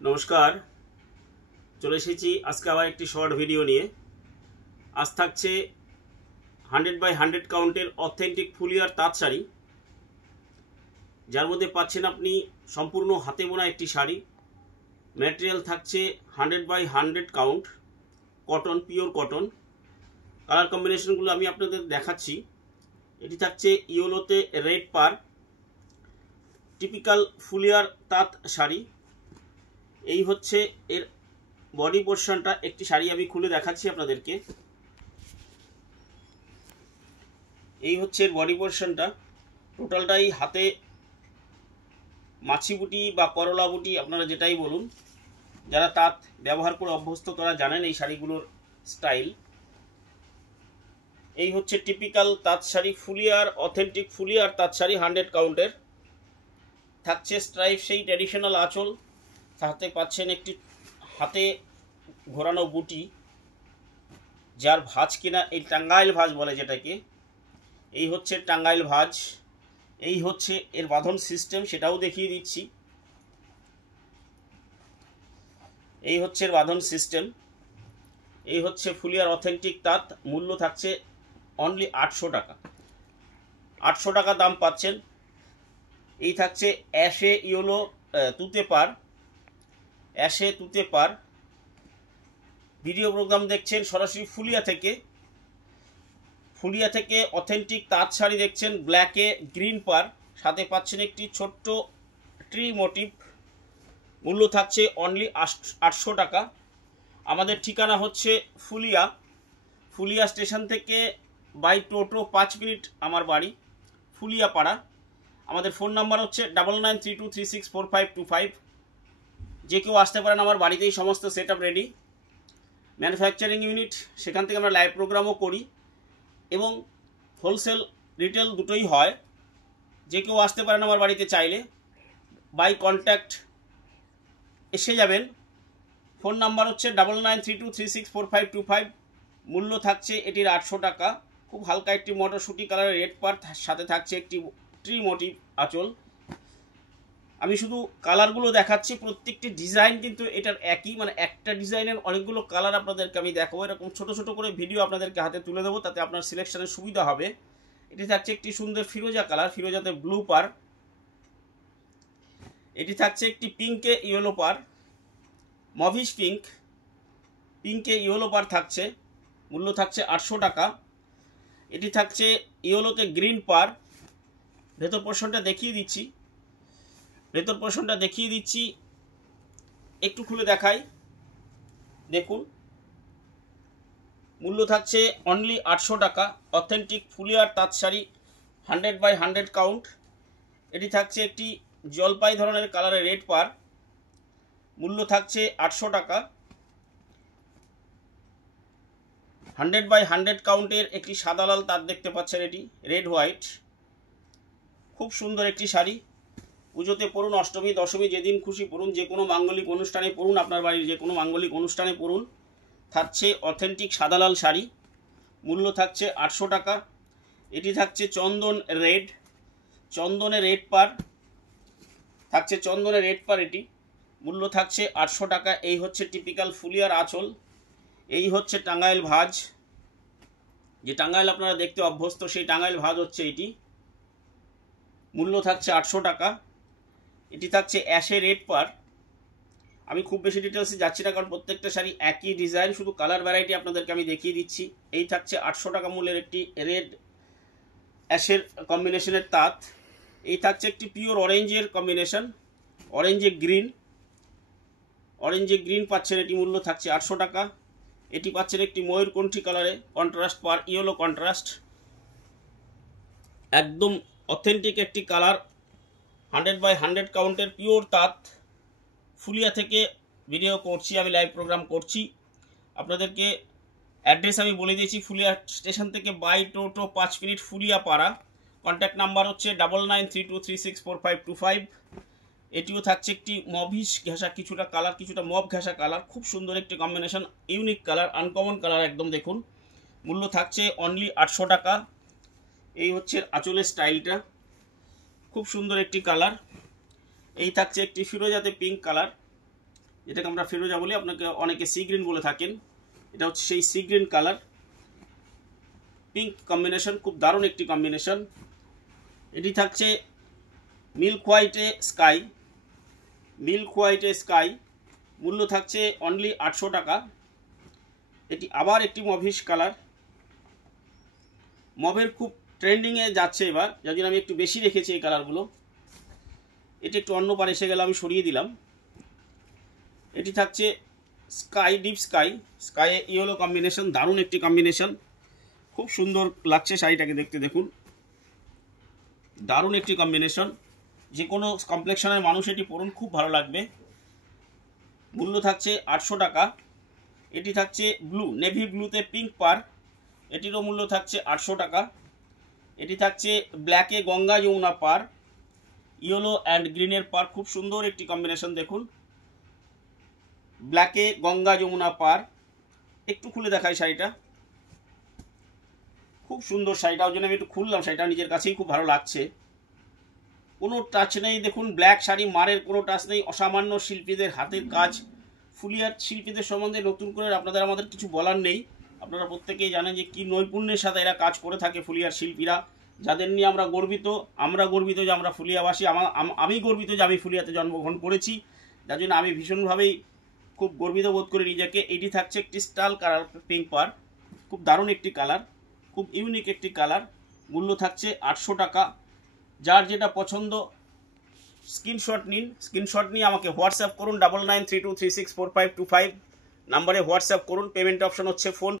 নমস্কার, চলে এসেছি আজকে আবার একটি শর্ট ভিডিও নিয়ে। আজ থাকছে 100x100 কাউন্টের অথেন্টিক ফুলিয়ার তাঁত শাড়ি, যার মধ্যে পাচ্ছেন আপনি সম্পূর্ণ হাতে বোনা একটি শাড়ি। ম্যাটেরিয়াল থাকছে 100x100 count, cotton, pure cotton. Colour কম্বিনেশনগুলো আমি আপনাদের দেখাচ্ছি। এটি থাকছে ইয়েলোতে রেড পার, টিপিক্যাল ফুলিয়ার তাঁত শাড়ি। এই হচ্ছে এর বডি পোর্শনটা। একটি শাড়ি আমি খুলে দেখাচ্ছি আপনাদেরকে। এই হচ্ছে এর বডি পোর্শনটা। টোটালটাই হাতে মাছি বুটি বা করলা বুটি, আপনারা যেটাই বলুন, যারা তাঁত ব্যবহার করে অভ্যস্ত তারা জানেন এই শাড়িগুলোর স্টাইল। এই হচ্ছে টিপিক্যাল তাঁত শাড়ি, ফুলিয়ার, অথেন্টিক ফুলিয়ার তাঁত শাড়ি 100 কাউন্টের। থাকছে স্ট্রাইপ, সেই ট্র্যাডিশনাল আঁচল, সাথে পাচ্ছেন একটি হাতে ঘোরানো বুটি, যার ভাঁজ কিনা এই টাঙ্গাইল ভাঁজ বলে যেটাকে। এই হচ্ছে টাঙ্গাইল ভাঁজ। এই হচ্ছে এর বাঁধন সিস্টেম, সেটাও দেখিয়ে দিচ্ছি। এই হচ্ছে এর বাঁধন সিস্টেম। এই হচ্ছে ফুলিয়ার অথেন্টিক তাঁত। মূল্য থাকছে অনলি 800 টাকা। 800 টাকা দাম পাচ্ছেন। এই থাকছে অ্যাশে ইয়েলো তুতে পার, অ্যাশে তুতে পার। ভিডিও প্রোগ্রাম দেখছেন সরাসরি ফুলিয়া থেকে। ফুলিয়া থেকে অথেন্টিক তাঁত শাড়ি দেখছেন ব্ল্যাকে গ্রিন পার, সাথে পাচ্ছেন একটি ছোট্ট ট্রি মোটিভ। মূল্য থাকছে অনলি 800 টাকা। আমাদের ঠিকানা হচ্ছে ফুলিয়া। ফুলিয়া স্টেশন থেকে বাই টোটো 5 মিনিট আমার বাড়ি, ফুলিয়া পাড়া। আমাদের ফোন নাম্বার হচ্ছে 9932364525। যে কেউ আসতে পারেন, আমার বাড়িতেই সমস্ত set up ready. Manufacturing unit, সেখান থেকে আমরা লাইভ প্রোগ্রামও করি এবং হোলসেল রিটেল দুটোই হয়। যে কেউ আসতে পারেন আমার বাড়িতে চাইলে, বাই কন্ট্যাক্ট এসে যাবেন। ফোন নাম্বার হচ্ছে 9932364525। মূল্য থাকছে এটির 800 টাকা। খুব হালকা একটি মটরশুটি কালারের রেড পার, সাথে থাকছে একটি ট্রি মোটিভ আঁচল। আমি শুধু কালারগুলো দেখাচ্ছি, প্রত্যেকটি ডিজাইন কিন্তু এটার একই, মানে একটা ডিজাইনের অনেকগুলো কালার আপনাদেরকে আমি দেখাবো। এরকম ছোট ছোট করে ভিডিও আপনাদেরকে হাতে তুলে দেবো, তাতে আপনার সিলেকশনের সুবিধা হবে। এটি থাকছে একটি সুন্দর ফিরোজা কালার, ফিরোজাতে ব্লু পার। এটি থাকছে একটি পিঙ্কে ইয়েলো পার, মভিশ পিঙ্ক, পিঙ্কে ইয়েলো পার থাকছে। মূল্য থাকছে 800 টাকা। এটি থাকছে ইয়েলোতে গ্রিন পার। ভেতর পোর্শনটা দেখিয়ে দিচ্ছি, ভেতর পোর্শনটা দেখিয়ে দিচ্ছি, একটু খুলে দেখাই, দেখুন। মূল্য থাকছে অনলি 800 টাকা। অথেন্টিক ফুলিয়ার তাঁত শাড়ি 100x100 কাউন্ট। এটি থাকছে একটি জলপাই ধরনের কালারের রেড পার। মূল্য থাকছে 800 টাকা। 100x100 কাউন্টের একটি সাদা লাল তাঁত দেখতে পাচ্ছেন, এটি রেড হোয়াইট। খুব সুন্দর একটি শাড়ি। পুজোতে পরুন, অষ্টমী, দশমী, যেদিন খুশি পরুন, যে কোনো মাঙ্গলিক অনুষ্ঠানে পরুন, আপনার বাড়ির যে কোনো মাঙ্গলিক অনুষ্ঠানে পরুন। থাকছে অথেন্টিক সাদা লাল শাড়ি। মূল্য থাকছে 800 টাকা। এটি থাকছে চন্দন রেড, চন্দনে রেড পার থাকছে, চন্দনে রেড পার এটি। মূল্য থাকছে 800 টাকা। এই হচ্ছে টিপিক্যাল ফুলিয়ার আঁচল। এই হচ্ছে টাঙ্গাইল ভাঁজ, যে টাঙ্গাইল আপনারা দেখতে অভ্যস্ত, সেই টাঙ্গাইল ভাঁজ হচ্ছে এটি। মূল্য থাকছে 800 টাকা। এটি থাকছে অ্যাশে রেড পার। আমি খুব বেশি ডিটেলসে যাচ্ছি না, কারণ প্রত্যেকটা শাড়ি একই ডিজাইন, শুধু কালার ভ্যারাইটি আপনাদেরকে আমি দেখিয়ে দিচ্ছি। এই থাকছে 800 টাকা মূল্যের একটি রেড অ্যাশের কম্বিনেশনের তাঁত। এই থাকছে একটি পিওর অরেঞ্জের কম্বিনেশন, অরেঞ্জে গ্রিন, অরেঞ্জে গ্রিন পাচ্ছেন। এটি মূল্য থাকছে 800 টাকা। এটি পাচ্ছেন একটি ময়ূরকণ্ঠী কালারে, কন্ট্রাস্ট পার, ইয়েলো কন্ট্রাস্ট, একদম অথেন্টিক একটি কালার। 100x100 কাউন্টের পিওর তাঁত। ফুলিয়া থেকে ভিডিও করছি, আমি লাইভ প্রোগ্রাম করছি। আপনাদেরকে অ্যাড্রেস আমি বলে দিয়েছি, ফুলিয়া স্টেশন থেকে বাই টোটো 5 মিনিট, ফুলিয়া পাড়া। কন্ট্যাক্ট নাম্বার হচ্ছে 9932364525। এটিও থাকছে একটি মভিশ ঘেঁষা কিছুটা কালার, কিছুটা মভ ঘেঁষা কালার। খুব সুন্দর একটি combination, unique colour, uncommon colour একদম, দেখুন। মূল্য থাকছে অনলি 800 টাকা। এই হচ্ছে আঁচলের স্টাইলটা, খুব সুন্দর একটি কালার। এই থাকছে একটি ফিরোজাতে পিঙ্ক কালার। যেটাকে আমরা ফিরোজা বলি, আপনাকে অনেকে সি গ্রিন বলে থাকেন। এটা হচ্ছে সেই sea green colour, pink combination, খুব দারুণ একটি কম্বিনেশন। এটি থাকছে মিল্ক হোয়াইটে স্কাই, মিল্ক হোয়াইটে স্কাই, মূল্য থাকছে অনলি 800 টাকা। এটি আবার একটি মভিশ কালার, মভের খুব ট্রেন্ডিংয়ে যাচ্ছে এবার, যার জন্য আমি একটু বেশি রেখেছি এই কালারগুলো। এটি একটু অন্য পার এসে গেলে আমি সরিয়ে দিলাম। এটি থাকছে স্কাই, ডিপ স্কাই, স্কাইয়ে ইয়েলো কম্বিনেশন, দারুণ একটি কম্বিনেশন, খুব সুন্দর লাগছে শাড়িটাকে দেখতে। দেখুন, দারুণ একটি কম্বিনেশন, যে কোনো কমপ্লেক্সনের মানুষ এটি পরুন, খুব ভালো লাগবে। মূল্য থাকছে 800 টাকা। এটি থাকছে ব্লু, নেভি ব্লুতে পিঙ্ক পার, এটিরও মূল্য থাকছে 800 টাকা। এটি থাকছে ব্ল্যাকে গঙ্গা যমুনা পার, ইয়েলো অ্যান্ড গ্রিনের পার, খুব সুন্দর একটি কম্বিনেশন। দেখুন, ব্ল্যাকে গঙ্গা যমুনা পার। একটু খুলে দেখাই শাড়িটা, খুব সুন্দর শাড়িটা, ওই জন্য আমি একটু খুললাম শাড়িটা, নিজের কাছেই খুব ভালো লাগছে। কোনো টাচ নেই, দেখুন ব্ল্যাক শাড়ি, মারের কোনো টাচ নেই, অসামান্য শিল্পীদের হাতের কাজ। ফুলিয়ার শিল্পীদের সম্বন্ধে নতুন করে আপনাদের আমাদের কিছু বলার নেই, আপনারা প্রত্যেকেই জানেন যে কী নৈপুণ্যের সাথে এরা কাজ করে থাকে ফুলিয়ার শিল্পীরা, যাদের নিয়ে আমরা গর্বিত। আমরা গর্বিত যে আমরা ফুলিয়াবাসী, আমি গর্বিত যে আমি ফুলিয়াতে জন্মগ্রহণ করেছি, যার জন্য আমি ভীষণভাবেই খুব গর্বিত বোধ করি নিজেকে। এটি থাকছে ক্রিস্টাল কালার পিঙ্ক পার, খুব দারুণ একটি কালার, খুব ইউনিক একটি কালার। মূল্য থাকছে 800 টাকা। যার যেটা পছন্দ স্ক্রিনশট নিন, স্ক্রিনশট নিয়ে আমাকে হোয়াটসঅ্যাপ করুন 9932364525 নাম্বারে হোয়াটসঅ্যাপ করুন। পেমেন্ট অপশন হচ্ছে ফোন